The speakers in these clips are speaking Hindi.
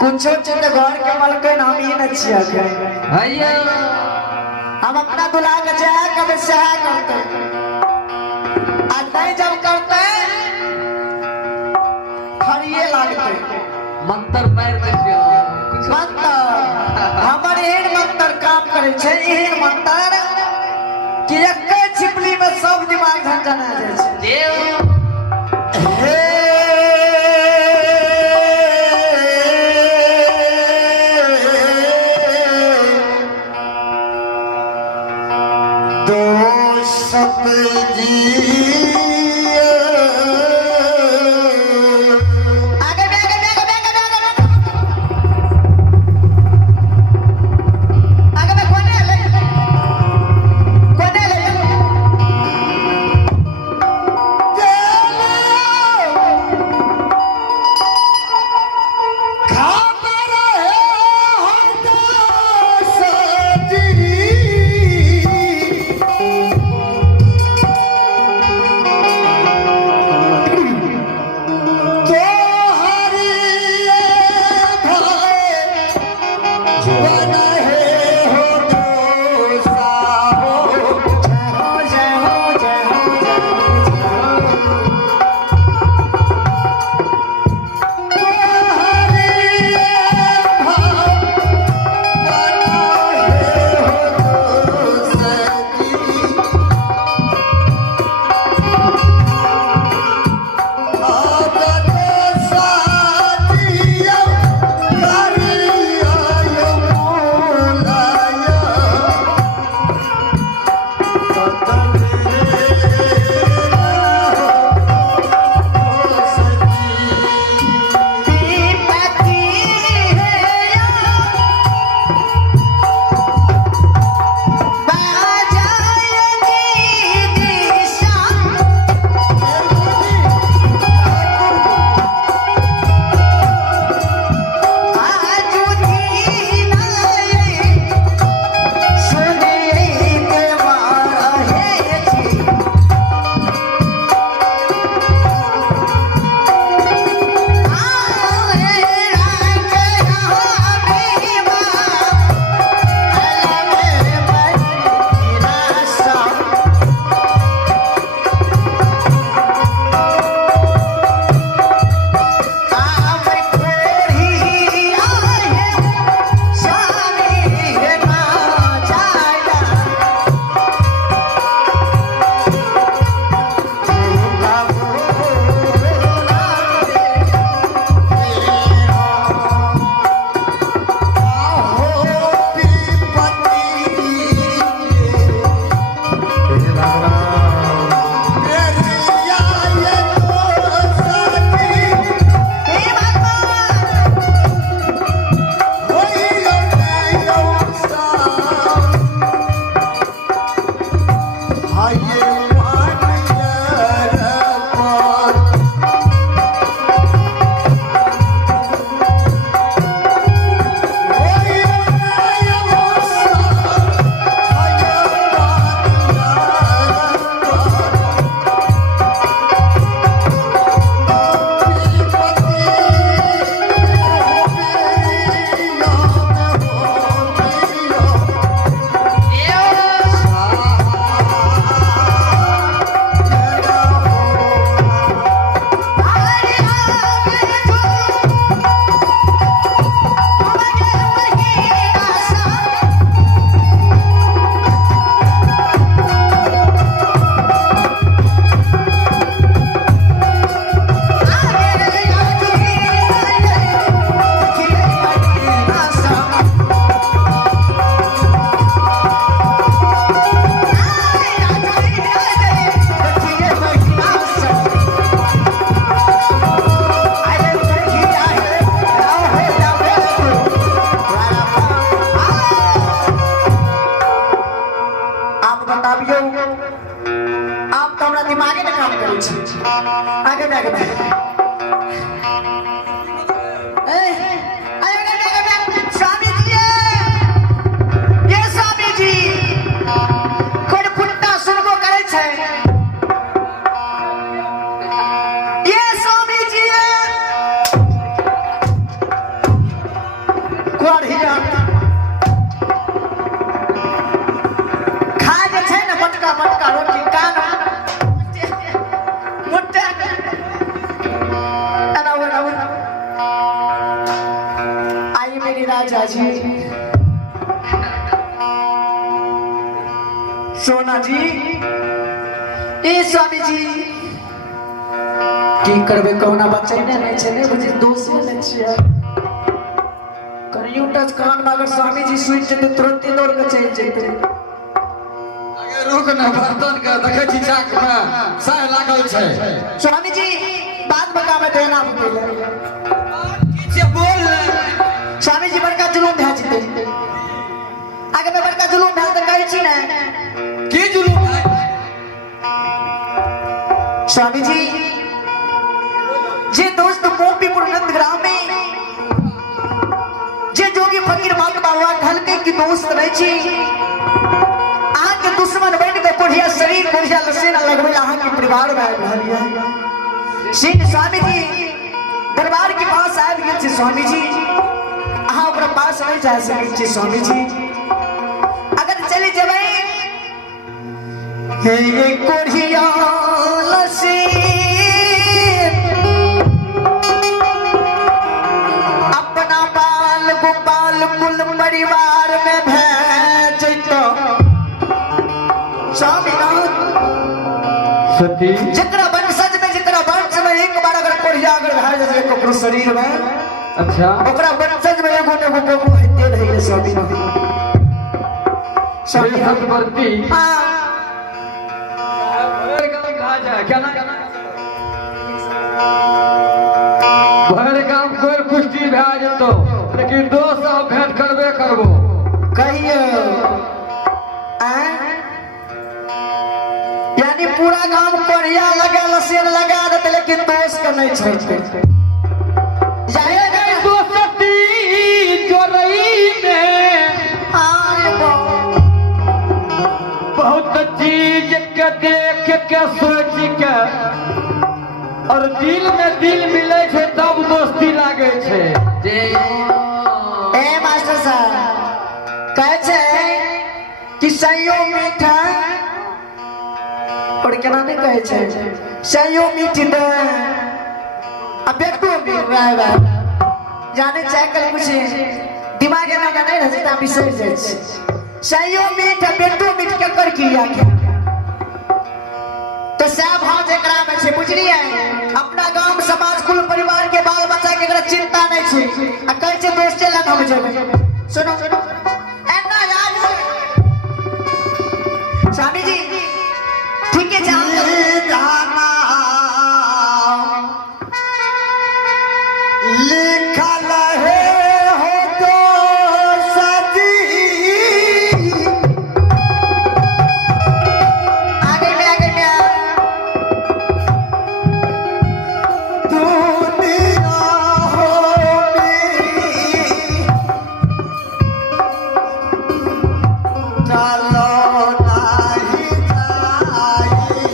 कुछो चित घर के मलकन हम ही न छिया के भैया हम अपना दुल्हा के चाह कब से करते आज नहीं जब करते खड़िए लागते मंत्र पैर देखियो कुछ मंत्र हमर एहन मंत्र काम करे छे एहन मंत्र कि एक छिपली में सब दिमाग झंझना जाय छे देव हे दो सतजी जी सोना जी ए स्वामी जी की करबे कौना बच्चा नहीं छे ने बुझी दोष नहीं छिया करियो टच कान में अगर स्वामी जी सुन जेते तुरंत दौड़ के चल जेते अगर रुक न बर्तन के देखे छी चाक में सह लागल छै स्वामी जी बात बता में देना बोले किछ बोल स्वामी जी बड़का जुलूम भै जेते आगे में बड़का जुलूम भै त कहै छी ना की जुलूम है स्वामी जी जे दोस्त मोपीपुर नंदग्राम में जे जोगी फकीर मांग बाबा ढल के की दोस्त रहे छी आहा के दुश्मन बन के कोढ़िया शरीर कोढ़िया लसेना लगवे आहा के परिवार में रहलिया सिंह स्वामी जी दरबार के पास आबि गेल छी स्वामी जी आहा ओकरा पास नहीं जा सकै छी स्वामी जी अगर चली जेबै हे कोढ़िया लसेना कुल परिवार में भेजतो स्वामीनाथ सती जकरा वंशज में एक बार अगर कोढ़िया अगर भै जाए ओकरो शरीर में अच्छा ओकरा वंशज में एगो ने एगो हेते रही स्वामीनाथ सतवर्ती हां क्या ना भर काम कोई कुश्ती भै जेतो लेकिन दोस्त भेंट करबे करबो कहियो यानी पूरा गांव कोढ़िया लगा लसेन लगा देते लेकिन दोस्त के नहीं छोड़ते जाएगा दोस्ती जोरई में बहुत चीज के देख के सोच के और दिल में दिल मिले छै तब दोस्ती लागे छै ए मास्टर साहब कहे छै कि सइयो मीठा और केना नहीं कहे छै सइयो मीठी दे अब बेटू भी रहे जाने चाहे कल कुछ दिमाग में नहीं रह जाता बिसर जाए सइयो मीठा बेटू मीठ के कर की आके तो सब भाव जेकरा में छै बुझलिए अपना गांव समाज कुल परिवार के बाल बच्चा के एकरा चिंता नहीं छै आ कहै छै दोस्ते लग हम जेबै सुनो एना याद स्वामी जी ठीक है जाना लिखल है हो तो सदी आगे में दुनिया चलो नहीं जाइए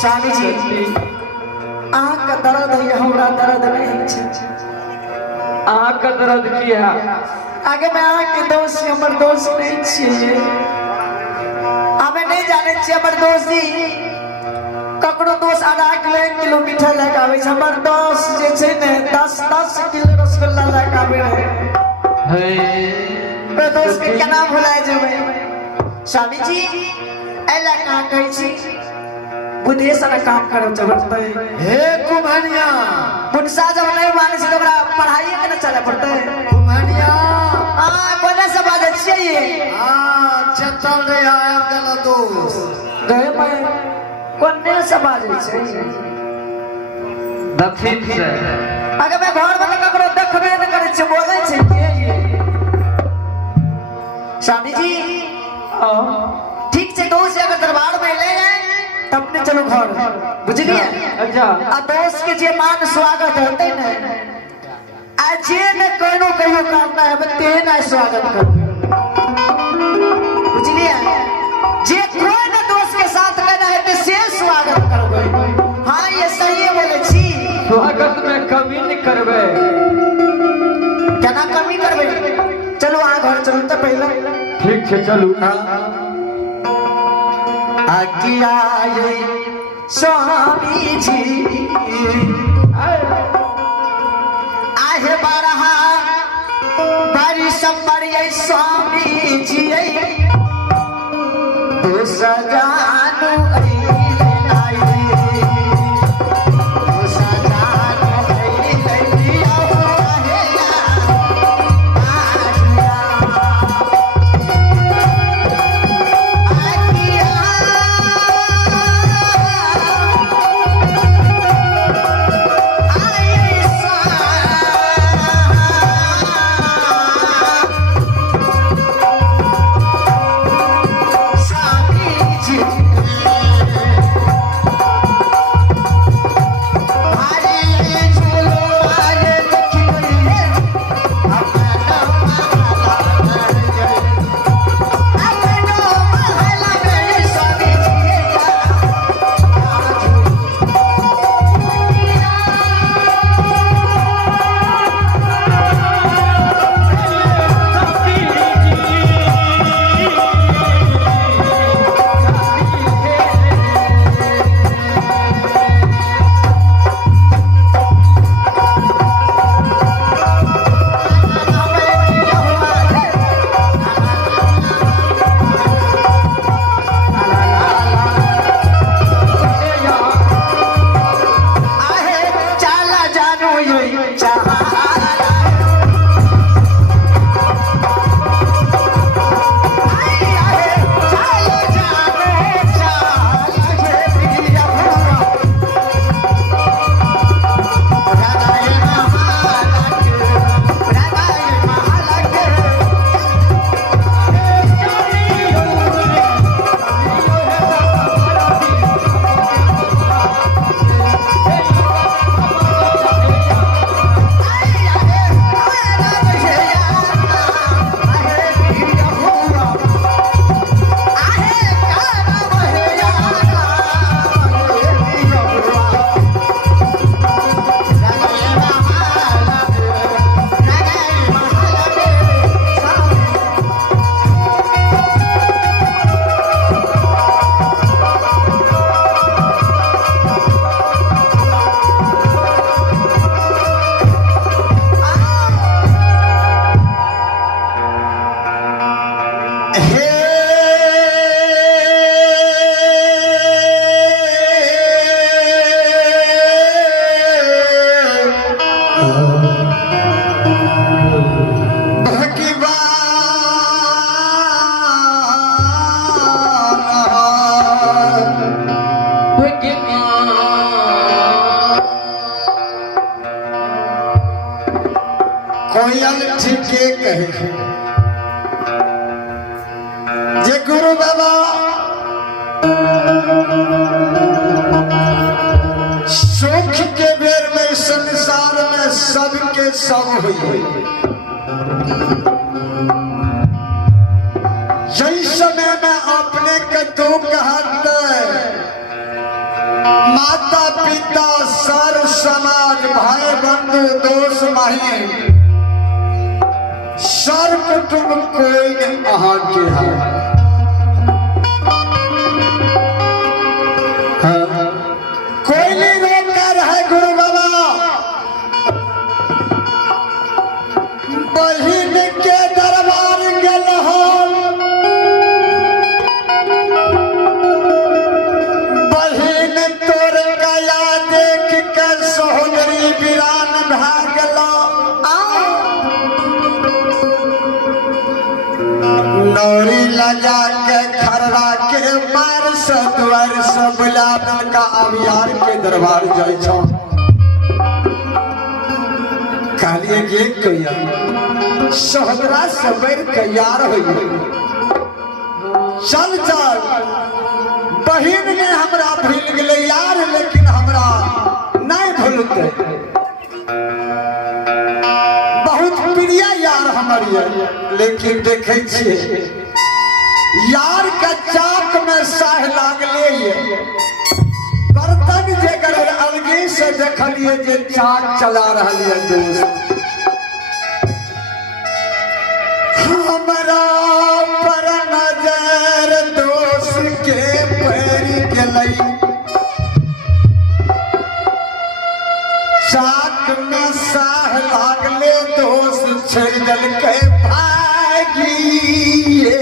स्वामी जी आँख का दर्द है हमरा दर्द नहीं छै आँख का दर्द किया आगे मैं आँख के दोस्त हमर दोस्त नहीं छियै हमें नहीं जाने छियै हमर दोस्ती ककरो दोस्त आधा किलो 1 किलो मिठाई लेके आवे छै हमर दोस्त जे छै ने 10 किलो रसगुल्ला लेके आवे है मैं दोस्त के केना भुलाए जेबै स्वामी जी एला कहाँ कहै छी बुद्धि सारा काम करब जबरते हे कुम्हनिया पुनसा जब नहीं माने से तो ओकरा पढ़ाई के न चले पड़ते कुम्हनिया हां कोने से बाजे छियै चतल रे आयल गला दोस्त गए मैं कोने से बाजे छै दक्षिण से अगर मैं घर में ककरो देखबे न करे छै बोलै छै के ये स्वामी जी ठीक छै दोस्त अगर दरबार में ले जाए तब अपने चलो घर बुझलिए अच्छा आ दोस्त के जे मान स्वागत होते न आ जे न कोनो कहियो काम ना है ते ना स्वागत करो बुझलिए जे कोई न दोस्त के साथ रहना है तो से स्वागत करबे हां ये सही बोले छी स्वागत में कमी नहीं करबे केना कमी करबे चलो आ घर चलो तो पहले ठीक है चलू आज्ञा ये स्वामी जी आहे बारहा बारी संबर ये स्वामी जी तो सजानु कोयल ठीके कहे जे गुरु बाबा सुख के बेर में संसार में सबके सब हुई यही समय में आपने के दो कहत माता पिता सर समाज भाई बंधु दोस्त माही सर कुटुंब कोई अहाँ के है कोई नहीं रोकर है गुरु बाबा बहिन के दरबार गेल हम बहिन तोर गया देख के सहोदरी वीरान भा गेलो नौरी लगा के खरड़ा के मार से द्वार से बुलावन का अवियार के दरबार जाय छो कहलिए ये कहिया सहोदरा सबेर तैयार हो चल चल बहिन ने हमरा भूल गेले यार लेकिन हमरा नहीं भूलते बहुत प्रिय यार हमारी है लेकिन देखे छिए यार का चाक में साह लागले ये बर्तन जे कर अलगे से देखलिए जे चाक चला रहल है दोस्त हमरा पर नजर दोस्त के पैरी गेलई चाक में साह लागले दोस्त छेड़ देलकै भागिए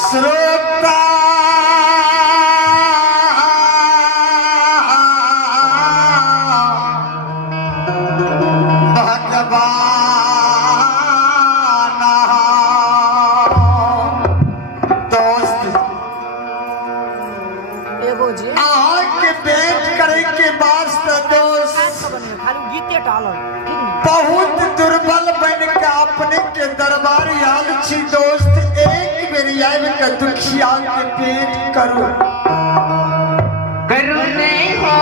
श्रोता दरबार आयल छी दोस्त एक बेर आबि के दुखिया के पेट करू करने हो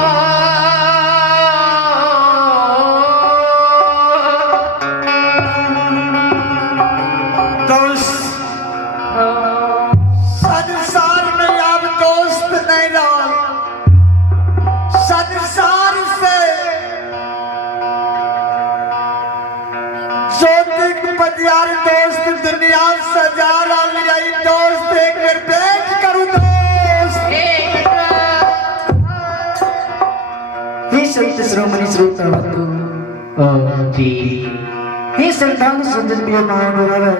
दोस्त संसार में अब दोस्त नहीं रहा संसार से ज्योतिक पतियार दोस्त दुनिया सजा रही दोस्त एक बेर पेट करू दोस्त हे संत श्रोमणी श्रोता बंधु, जी हे संतान सुंदर प्रिय महानुभाव